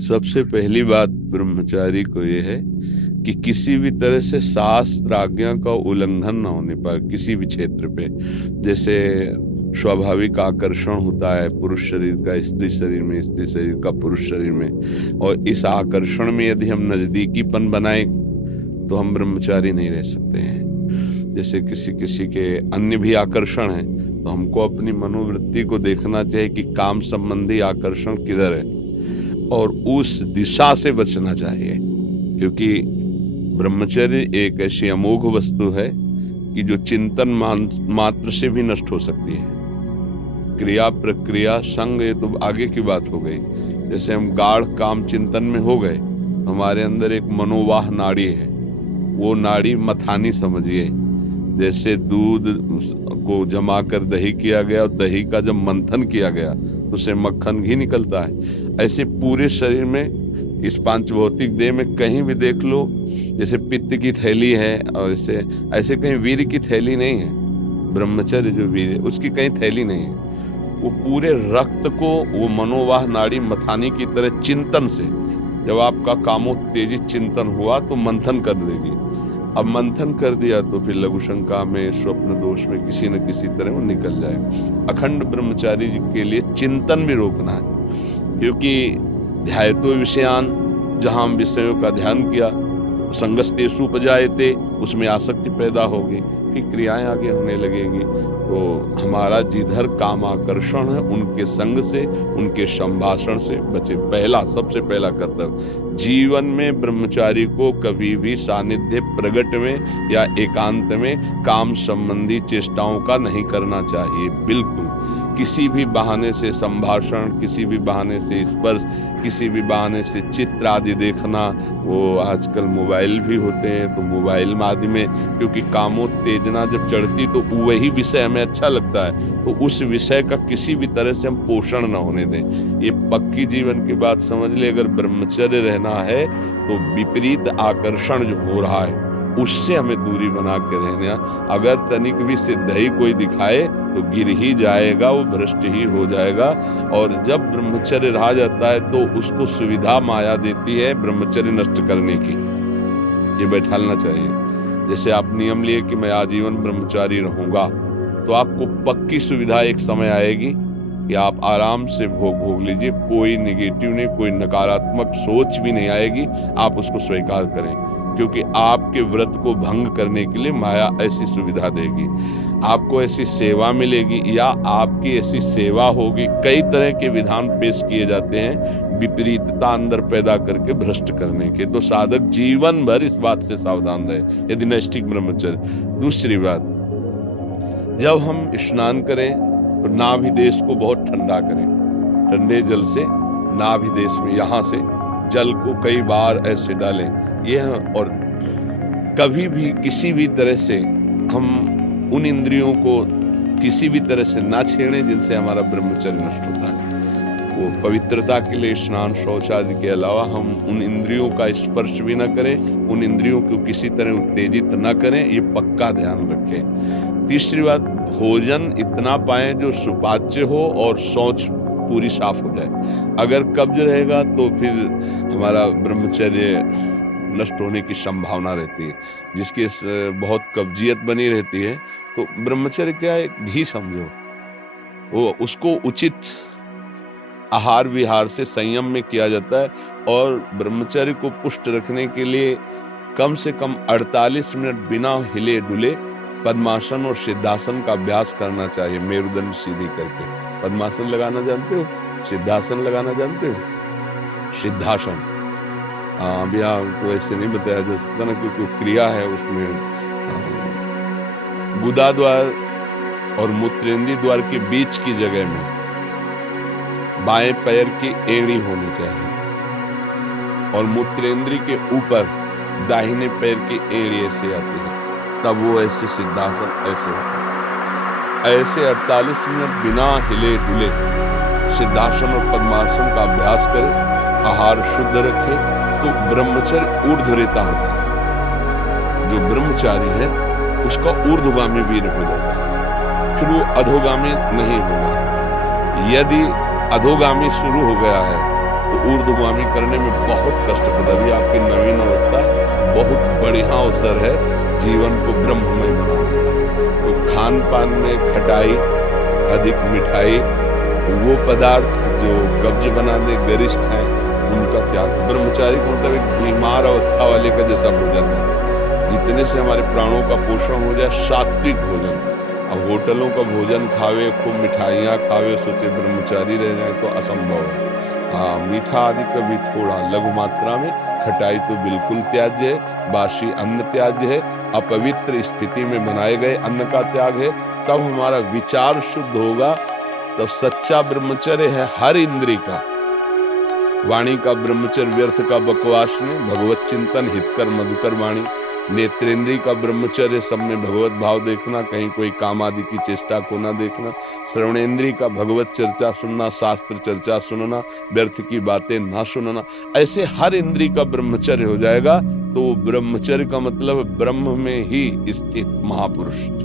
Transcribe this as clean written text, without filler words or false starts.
सबसे पहली बात ब्रह्मचारी को ये है कि किसी भी तरह से शास्त्र आज्ञा का उल्लंघन ना होने पाए किसी भी क्षेत्र पे। जैसे स्वाभाविक आकर्षण होता है पुरुष शरीर का स्त्री शरीर में, स्त्री शरीर का पुरुष शरीर में, और इस आकर्षण में यदि हम नजदीकीपन बनाए तो हम ब्रह्मचारी नहीं रह सकते हैं। जैसे किसी किसी के अन्य भी आकर्षण है, तो हमको अपनी मनोवृत्ति को देखना चाहिए कि काम संबंधी आकर्षण किधर है और उस दिशा से बचना चाहिए। क्योंकि ब्रह्मचर्य एक ऐसी अमोघ वस्तु है कि जो चिंतन मात्र से भी नष्ट हो सकती है। क्रिया प्रक्रिया संग ये तो आगे की बात हो गई। जैसे हम गाढ़ काम चिंतन में हो गए, हमारे अंदर एक मनोवाह नाड़ी है, वो नाड़ी मथानी समझिए। जैसे दूध को जमा कर दही किया गया और दही का जब मंथन किया गया तो उसे मक्खन घी निकलता है। ऐसे पूरे शरीर में, इस पांच भौतिक देह में कहीं भी देख लो, जैसे पित्त की थैली है और ऐसे कहीं वीर की थैली नहीं है। ब्रह्मचर्य जो वीर है उसकी कहीं थैली नहीं है। वो पूरे रक्त को वो मनोवाह नाड़ी मथानी की तरह चिंतन से, जब आपका कामोत्तेजित चिंतन हुआ तो मंथन कर देगी। अब मंथन कर दिया तो फिर लघु शंका में, स्वप्न दोष में किसी न किसी तरह वो निकल जाए। अखंड ब्रह्मचारी के लिए चिंतन भी रोकना है, क्योंकि ध्यायतो विषयान, जहां हम विषयों का ध्यान किया, संगस्तेषु उपजायते, उसमें आसक्ति पैदा होगी, फिर क्रियाएं आगे होने लगेंगी। तो हमारा जिधर काम आकर्षण है उनके संग से, उनके संभाषण से बचे। सबसे पहला कर्तव्य जीवन में ब्रह्मचारी को कभी भी सानिध्य प्रगट में या एकांत में काम संबंधी चेष्टाओं का नहीं करना चाहिए। बिल्कुल किसी भी बहाने से संभाषण, किसी भी बहाने से स्पर्श, किसी भी बहाने से चित्र आदि देखना, वो आजकल मोबाइल भी होते हैं तो मोबाइल आदि में, क्योंकि कामोत्तेजना जब चढ़ती तो वही विषय हमें अच्छा लगता है, तो उस विषय का किसी भी तरह से हम पोषण न होने दें। ये पक्की जीवन की बात समझ ले। अगर ब्रह्मचर्य रहना है तो विपरीत आकर्षण जो हो रहा है उससे हमें दूरी बना के रहना। अगर तनिक भी सिद्धि कोई दिखाए तो गिर ही जाएगा, वो भ्रष्ट ही हो जाएगा। और जब ब्रह्मचर्य रहा जाता है तो उसको सुविधा माया देती है ब्रह्मचर्य नष्ट करने की। ये बैठालना चाहिए। जैसे आप नियम लिए कि मैं आजीवन ब्रह्मचारी रहूंगा, तो आपको पक्की सुविधा एक समय आएगी कि आप आराम से भोग लीजिए। कोई नेगेटिव नहीं, कोई नकारात्मक सोच भी नहीं आएगी। आप उसको स्वीकार करें, क्योंकि आपके व्रत को भंग करने के लिए माया ऐसी सुविधा देगी। आपको ऐसी सेवा मिलेगी या आपकी ऐसी सेवा होगी। कई तरह के विधान पेश किए जाते हैं विपरीतता अंदर पैदा करके भ्रष्ट करने के। तो साधक जीवन भर इस बात से सावधान रहे यदि नैष्ठिक ब्रह्मचर्य। दूसरी बात, जब हम स्नान करें तो नाभि देश को बहुत ठंडा करें। ठंडे जल से नाभि देश में, यहाँ से जल को कई बार ऐसे डालें। और कभी भी किसी भी तरह से हम उन इंद्रियों को किसी भी तरह से ना छेड़ें जिनसे हमारा ब्रह्मचर्य नष्ट होता है। वो पवित्रता के लिए स्नान, शौच आदि के अलावा हम उन इंद्रियों का स्पर्श भी ना करें, उन इंद्रियों को किसी तरह उत्तेजित ना करें। ये पक्का ध्यान रखें। तीसरी बात, भोजन इतना पाएं जो सुपाच्य हो और शौच पूरी साफ हो जाए। अगर कब्ज रहेगा तो फिर हमारा ब्रह्मचर्य नष्ट होने की संभावना रहती है। जिसकी बहुत कब्जियत बनी रहती है तो ब्रह्मचर्य क्या है, घी समझो, वो उसको उचित आहार विहार से संयम में किया जाता है। और ब्रह्मचर्य को पुष्ट रखने के लिए कम से कम 48 मिनट बिना हिले डुले पद्मासन और सिद्धासन का अभ्यास करना चाहिए। मेरुदंड सीधी करके पद्मासन लगाना जानते हो, सिद्धासन लगाना जानते हो? सिद्धासन अभी आपको ऐसे नहीं बताया जा सकता ना, क्योंकि क्रिया है उसमें। गुदा द्वार और मूत्रेंद्रीय द्वार के बीच की जगह में बाएं पैर की एड़ी होनी चाहिए और मूत्रेंद्रीय के ऊपर दाहिने पैर की एड़ी ऐसे आती है, तब वो ऐसे सिद्धासन ऐसे होता है। ऐसे 48 मिनट बिना हिले डुले सिद्धासन और पद्मासन का अभ्यास करें, आहार शुद्ध रखें, तो ब्रह्मचर्य ऊर्ध्वरेता होता है। जो ब्रह्मचारी है उसका ऊर्ध्वगामी वीर हो जाता है, फिर वो अधोगामी नहीं होगा। यदि अधोगामी शुरू हो गया है तो ऊर्ध्वगामी करने में बहुत कष्ट पड़ता है। अभी आपकी नवीन अवस्था बहुत बढ़िया अवसर है जीवन को ब्रह्ममय बनाने का। तो खान पान में खटाई, अधिक मिठाई, वो पदार्थ जो कब्ज बनाने गरिष्ठ हैं उनका त्याग। ब्रह्मचारी को मतलब एक बीमार अवस्था वाले का जैसा भोजन है, जितने से हमारे प्राणों का पोषण हो जाए, सात्विक भोजन। अब होटलों का भोजन खावे, खूब मिठाइयाँ खावे, सोचे ब्रह्मचारी रह जाए तो असंभव है। हाँ, मीठा आदि कभी थोड़ा लघु मात्रा में, खटाई तो बिल्कुल त्याज्य है, बासी अन्न त्याज्य है, अपवित्र स्थिति में बनाए गए अन्न का त्याग है। तब हमारा विचार शुद्ध होगा, तब सच्चा ब्रह्मचर्य है हर इंद्रिय का। वाणी का ब्रह्मचर्य व्यर्थ का बकवास नहीं, भगवत चिंतन हितकर मधुकर वाणी। नेत्रेंद्रिय का ब्रह्मचर्य सब में भगवत भाव देखना, कहीं कोई काम आदि की चेष्टा को ना देखना। श्रवणेंद्रिय का भगवत चर्चा सुनना, शास्त्र चर्चा सुनना, व्यर्थ की बातें ना सुनना। ऐसे हर इंद्रिय का ब्रह्मचर्य हो जाएगा तो ब्रह्मचर्य का मतलब ब्रह्म में ही स्थित महापुरुष।